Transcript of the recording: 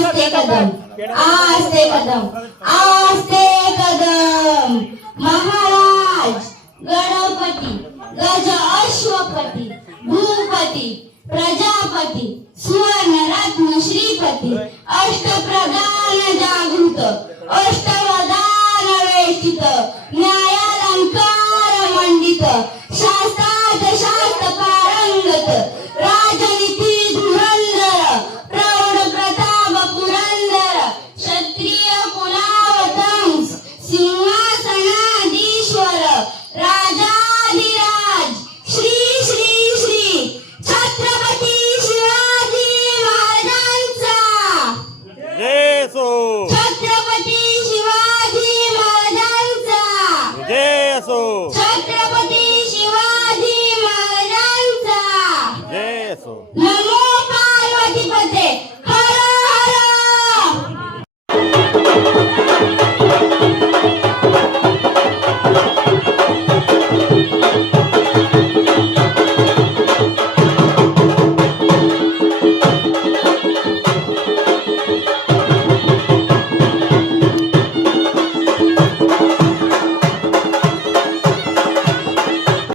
आस्ते कदम आस्ते कदम आस्ते कदम महाराज गणपती गज अश्वपती भूपती प्रजापती सुवर्ण रत्न श्रीपती अष्टप्रधान